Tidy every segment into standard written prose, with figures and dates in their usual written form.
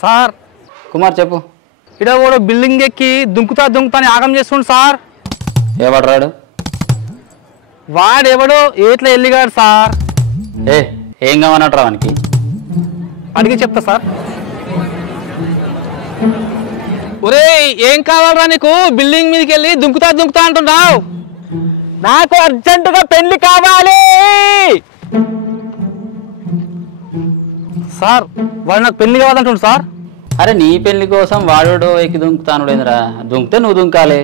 Sir Kumar చెప్పు. ఇడ కూడా బిల్డింగ్ ఎక్కి దుంకుతా అని ఆగం చేస్తుండు సార్. ఎవడు రాడు? వాడెవడో ఏట్లా వెళ్ళిగాడు సార్. ఏం కావన్నట్టు వానికి అడిగి చెప్తా సార్. ఒరే ఏం కావాలరా నీకు? బిల్డింగ్ మీదకి వెళ్ళి దుంకుతా అంటున్నావు. నాకు అర్జెంటుగా పెళ్లి కావాలి సార్. వాడు నాకు పెళ్లి కావాలంటుండు సార్. అరే నీ పెళ్లి కోసం వాడు ఎక్కి దుంకుతాను లేదురా. దుంకితే నువ్వు దుంకాలి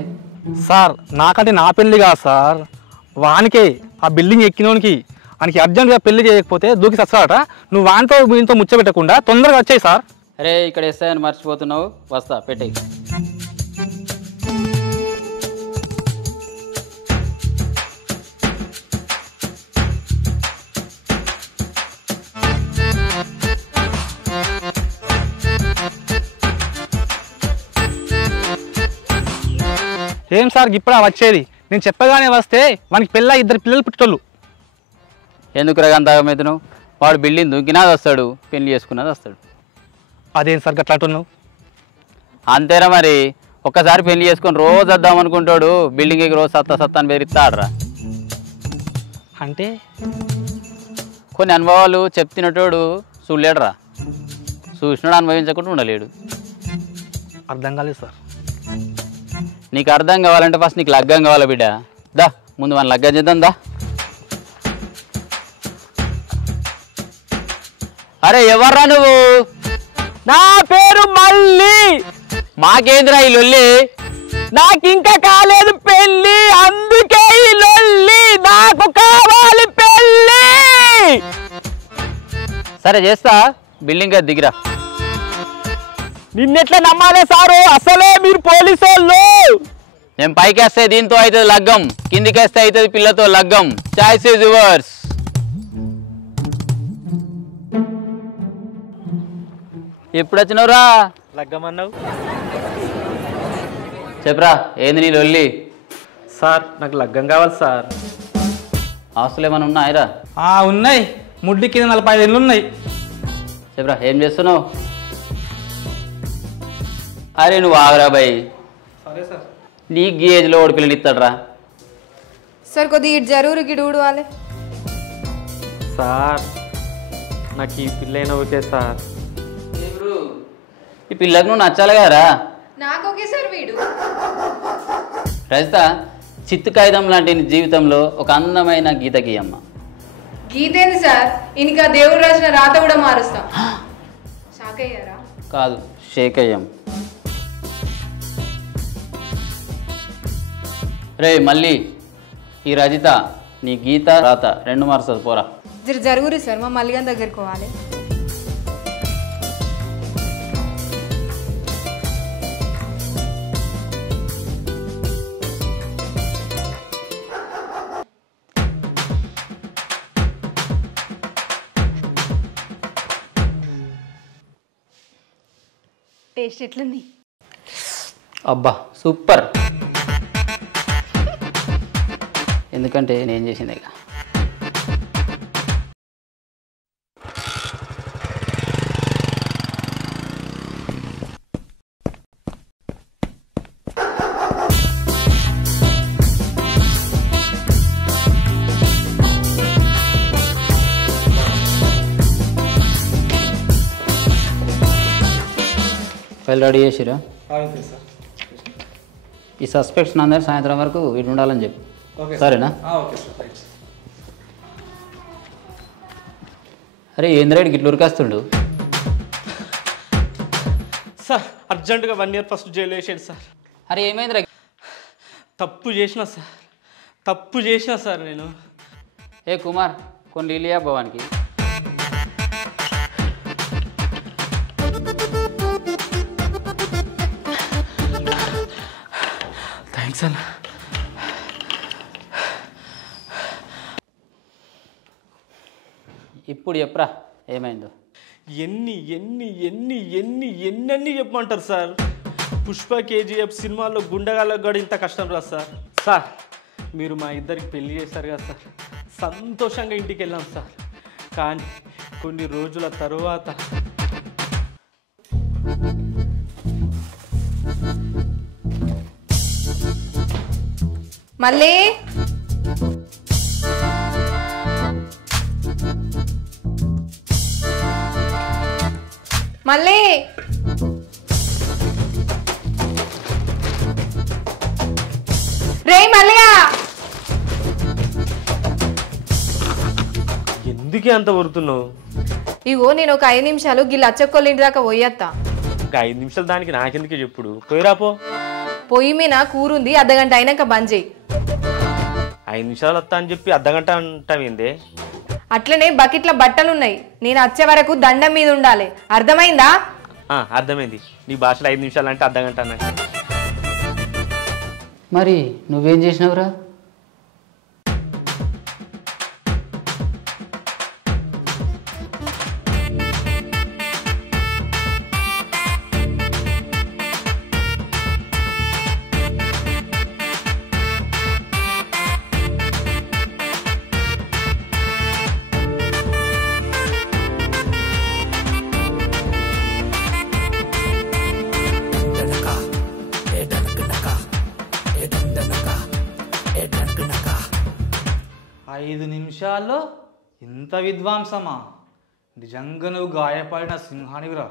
సార్. నాకంటే నా పెళ్లి కాదు సార్, వానికే. ఆ బిల్డింగ్ ఎక్కినోనికి వానికి అర్జెంటుగా పెళ్లి చేయకపోతే దూకి సస్తాడట. నువ్వు వానితో వీనితో ముచ్చబెట్టకుండా తొందరగా వచ్చాయి సార్. అరే ఇక్కడ వేస్తాయని మర్చిపోతున్నావు. వస్తా పెట్టేయి. ఏం సార్ ఇప్పుడా వచ్చేది? నేను చెప్పగానే వస్తే వానికి పెళ్ళ 2 పిల్లలు పుట్టోళ్ళు. ఎందుకు రకంతాగమైతే నువ్వు? వాడు బిల్డింగ్ దుంకినాది వస్తాడు, పెళ్లి చేసుకున్నది వస్తాడు. అదేం సార్ గట్లా అంటున్నావు? అంతేనా మరి. ఒక్కసారి పెళ్లి చేసుకొని రోజు వద్దాం అనుకుంటాడు, బిల్డింగ్ ఎక్కి రోజు సత్తా అని బెదిరిస్తాడరా. అంటే కొన్ని అనుభవాలు చెప్తున్నటోడు చూడలేడరా. చూసినాడు అనుభవించకుండా ఉండలేడు. అర్థం కాలేదు సార్. నీకు అర్థం కావాలంటే ఫస్ట్ నీకు లగ్గం కావాలా బిడ్డ. దా ముందు మన లగ్గం చేద్దాం దా. అరే ఎవర్రా నువ్వు? నా పేరు మల్లి. మాకేంద్రా ఈ లొల్లి? నాకింకా కాలేదు పెళ్ళి, అందుకే ఈ లొల్లి. నాకు కావాలి పెళ్ళి. సరే చేస్తా, బిల్డింగ్ అది దిగిరా. నిన్నెట్లా నమ్మాలే సారు? అసలే మీరు పోలీసు వాళ్ళు. నేను పైకి వేస్తే దీంతో అవుతుంది లగ్గం, కిందికి వేస్తే అవుతుంది పిల్లతో లగ్గం. Choice is yours. ఎప్పుడు వచ్చినవురా? లగ్గం అన్నావు. చెప్పరా ఏంది నీ లొల్లి? సార్ నాకు లగ్గం కావాలి సార్. ఆస్తులు ఏమైనా ఉన్నాయిరా? ఉన్నాయి, ముడ్డి కింద 45 ఏళ్ళు ఉన్నాయి. చెప్పరా ఏం చేస్తున్నావు? అరే నువ్వు ఆగరా బాయ్. సరే సార్. నీ గేజ్లో ఓడి పిల్లలు ఇస్తాడరా సార్. కొద్దిగా ఇటు జరువురు గిడు ఊడవాలి సార్. నాకు ఈ పిల్లైనా ఓకే సార్. ఈ పిల్లకు నువ్వు నచ్చాలి కదరా. నాకు ఓకే సార్. వీడు రజిత, చిత్తు కాగితం లాంటి నీ జీవితంలో ఒక అందమైన గీత గీయమ్మ. గీతేంది సార్? ఇంకా దేవుడు రాసిన రాత కూడా మారుస్తాం. షాక్ అయ్యారా? కాదు, షేకయ్యం. రే మళ్ళీ ఈ రజిత నీ గీత రాత 2 మారుస్తుంది పోరా. జరుగురు సార్, మా మల్లిగాని దగ్గరికి పోవాలి. టేస్ట్ ఎట్లుంది? అబ్బా సూపర్. ఎందుకంటే నేను చేసిందే. ఫైల్ రెడీ చేసిరా? ఈ సస్పెక్ట్స్ అందరు సాయంత్రం వరకు వీటి ఉండాలని చెప్పి. సరేనా? అరే ఏంద్రైడ్ గిట్లు ఉరికేస్తుండు సార్. అర్జెంటుగా 1 ఇయర్ ఫస్ట్ జైలు వేసాడు సార్. అరే ఏమైందిరా? తప్పు చేసిన సార్ నేను. ఏ కుమార్ కొన్ని లీలియా భవానికి. అసలు ఇప్పుడు చెప్పరా ఏమైందో? ఎన్ని చెప్పమంటారు సార్? పుష్ప కేజీఎఫ్ సినిమాలో గుండెగాళ్ళకు కూడా ఇంత కష్టం రా సార్. సార్ మీరు మా ఇద్దరికి పెళ్లి చేశారు కదా సార్, సంతోషంగా ఇంటికి వెళ్ళాం సార్. కానీ కొన్ని రోజుల తరువాత మళ్ళీ మళ్ళీ రే మళ్ళీగా ఎందుకే అంత వరుతున్నావు? ఇగో నేను ఒక 5 నిమిషాలు గిల్ అచ్చక్కోళ్ళ ఇంటి దాకా పోయేత్తా. ఇంకా 5 నిమిషాలు దానికి నాకెందుకే చెప్పుడు, పోయిరాపో. పొయ్యి మీద కూరుంది, అర్ధగంట అయినాక బంద్ చేయి. 5 నిమిషాలు వస్తా అని చెప్పి అర్ధగంట అంటావేందే? అట్లనే బకెట్ల బట్టలున్నాయి, నేను వచ్చే వరకు దండం మీద ఉండాలి, అర్థమైందా? అర్థమైంది. నీ భాషలో 5 నిమిషాలు అంటే అర్ధగంట అన్నట్టు. మరి నువ్వేం చేసినావురా? ఐదు నిమిషాల్లో ఇంత విద్వాంసమా? నిజంగా నువ్వు గాయపడిన సింహానివిరా.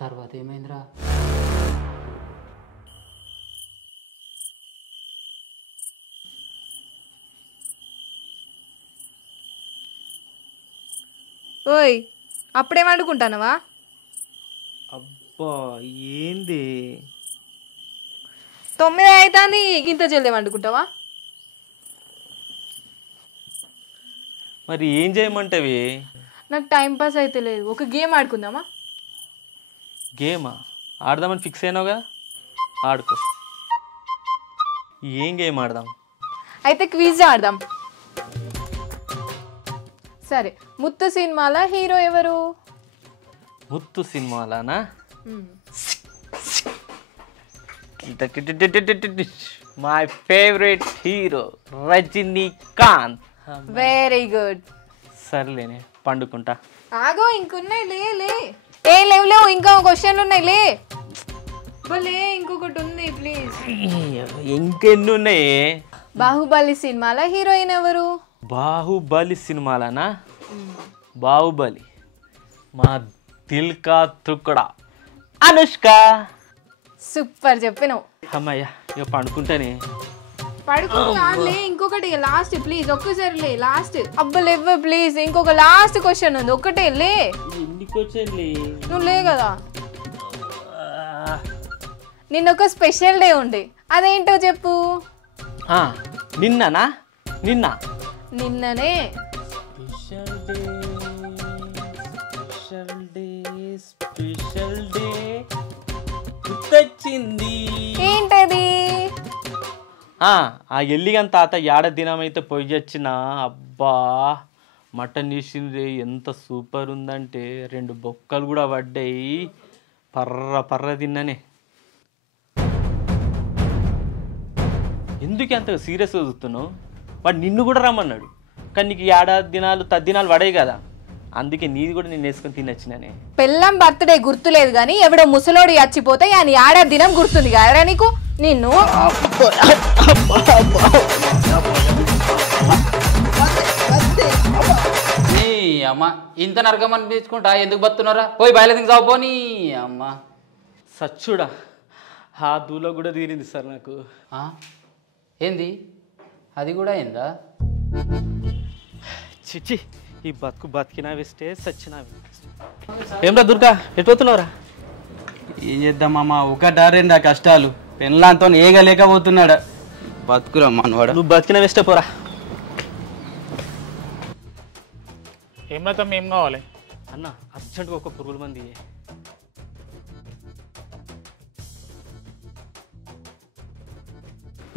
తర్వాత ఏమైందిరా? ఓయ్ అప్పుడేం వండుకుంటానవా? అబ్బా ఏంది 9 అవుతుంది, ఇంత జల్దీ వండుకుంటావా? మరి ఏం చేయమంటావి? నాకు టైం పాస్ అయితే లేదు, ఒక గేమ్ ఆడుకుందామా? గేమా? ఆడదామని ఫిక్స్ అయినావుగా, ఆడుకో. ఏం గేమ్ ఆడదాం? అయితే క్విజ్ ఆడదాం. సరే, ముత్తు సినిమాల హీరో ఎవరు? ముత్తు సినిమాలానా? My favourite hero Rajinikanth. Very good. సర్లేనే, పండుకుంటా. ఆగో ఇంకున్నాయి, లే. ఏ లేవు, ఇంకా క్వశ్చన్లు ఉన్నాయి, లే. ఇంకొకటి ఉంది ప్లీజ్. ఇంకెన్ని ఉన్నాయి? బాహుబలి సినిమాల హీరోయిన్ ఎవరు? బాహుబలి సినిమాలనా? బాహుబలి మా దిల్ కా తుకడా అనుష్క. సూపర్ చెప్పినావు. అమ్మయ్యా, ఇక పండుకుంటానే. పడుకోలే, ఇంకొకటి లాస్ట్ ప్లీజ్, ఒక్కసారి లే, లాస్ట్. అబ్బలేవ్వ ప్లీజ్, ఇంకొక లాస్ట్ క్వశ్చన్ ఉంది, ఒక్కటే లే. ఎన్ని క్వశ్చన్లే? నువ్వు లే కదా. నిన్న ఒక స్పెషల్ డే ఉండే, అదేంటో చెప్పు. నిన్ననా? నిన్ననే. స్పెషల్ డే గుర్తొచ్చింది. ఏంటది? ఆ ఎల్లిగన్ తాత ఏడ దినమైతే పోయి వచ్చిన, అబ్బా మటన్ చేసింది ఎంత సూపర్ ఉందంటే 2 బొక్కలు కూడా పడ్డాయి. పర్ర తిన్నానే. ఎందుకు అంతగా సీరియస్గా చూస్తున్నావు? వాడు నిన్ను కూడా రమ్మన్నాడు, కానీ నీకు ఏడాది తద్దినాలు పడాయి కదా, అందుకే నీది కూడా నేను వేసుకొని తినొచ్చినానే. పెళ్ళం బర్త్డే గుర్తులేదు కానీ ఎవడో ముసలోడు చచ్చిపోతే అని ఆడ దినం గుర్తుంది కదరా నీకు. నిన్ను అమ్మ ఇంత నరకం అనిపించుకుంటా ఎందుకు బతున్నారా? పోయి బయలుదేరి చావు పోనీ అమ్మ. సచ్చుడా, ఆ దూలో కూడా తీరింది సార్ నాకు. ఏంది అది కూడా అయిందా? చిచ్చి, ఈ బతికినా వేస్తే సచ్చినా వేస్తే. ఏమ్రా దుర్గా, ఎటుపోతున్నావురా? ఏం చేద్దామమ్మా, 1-2 కష్టాలు. పెళ్ళాంతో ఏగలేకపోతున్నాడు. బతుకురా మనవాడు. నువ్వు బతికిన వేస్తే పోరా. ఏం కావాలి అన్న, అర్జెంటుగా ఒక పురుగుల మంది.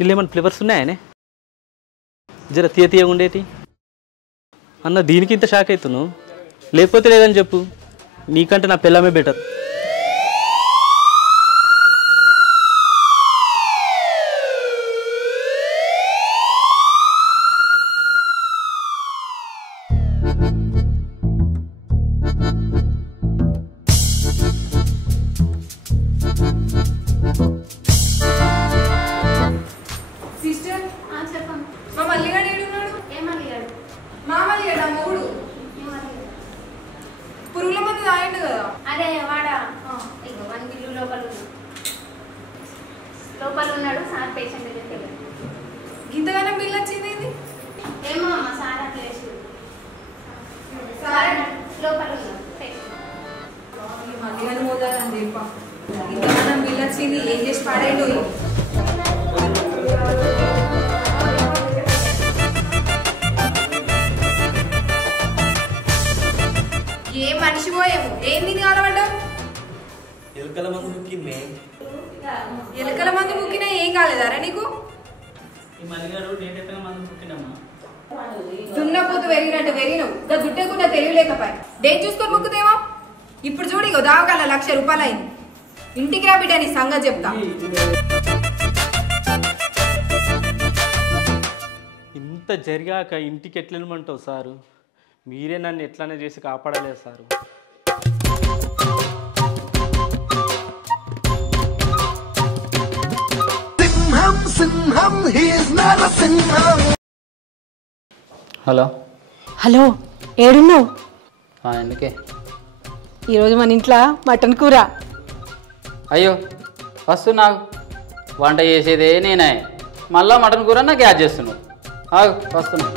వీళ్ళు ఏమైనా ఫ్లేవర్స్ ఉన్నాయనే జర తీయ ఉండేటి అన్న దీనికి ఇంత షాక్ అవుతున్నావు లేకపోతే లేదని చెప్పు నీకంటే నా పిల్లమే బెటర్ సిస్టర్ చెప్పండి మా మల్లిగాడు ఏడున్నాడు మా మల్లిగాడు ఆ మొగుడు పురుగుల మందు తాగండు కదా అదే వాడా ఇగో 1 బిల్లు లోపల ఉన్నాడు సార్ పేషెంట్ దగ్గరికి వెళ్ళాడు ఇంతగానో బిల్ వచ్చింది ఇది ఏమో అమ్మ సార్ అట్లా వేసాడు సార్ లోపల ఉన్నాడు పేషెంట్ మల్లిగాడు పోతారని చెప్ప ఇంతగానో బిల్ వచ్చింది ఏం చేసి పాడేడు ఏ మనిషి పోయేమో ఏంది కాలబడ్డావు ఎలుకల మందు ముక్కింది ఎలుకల మందు ముక్కినా ఏం కాలేదారా నీకు దున్నపోతు వెరిగినట్టు వెరిగినవు ఇంకా దుట్టకుండా తెలియలేకపోయి డేట్ చూసుకొని ముక్కుతేమో ఇప్పుడు చూడు ఇగో దావకాల 1,00,000 రూపాయలు అయింది ఇంటికి రా బిడ్డ నీ సంగతి చెప్తా ఇంత జరిగాక ఇంటికి ఎట్లా వెళ్ళమంటావు సారు మీరే నన్ను ఎట్లానే చేసి కాపాడలేదు సారు హలో హలో ఏడున్నావు ఎందుకే ఈరోజు మన ఇంట్లో మటన్ కూర అయ్యో వస్తున్నా వంట చేసేదే నేనే మళ్ళా మటన్ కూర నాకు యాడ్ చేస్తున్నావు వస్తున్నా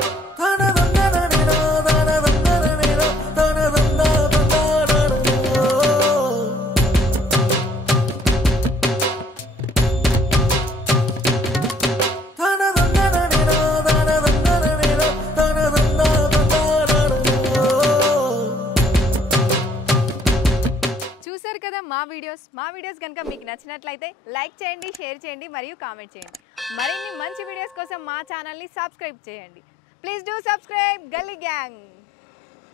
చూసారు కదా మా వీడియోస్ కనుక మీకు నచ్చినట్లయితే లైక్ చేయండి షేర్ చేయండి మరియు కామెంట్ చేయండి మరిన్ని మంచి వీడియోస్ కోసం మా ఛానల్ని సబ్స్క్రైబ్ చేయండి ప్లీజ్ డూ సబ్స్క్రైబ్ గల్లీ గ్యాంగ్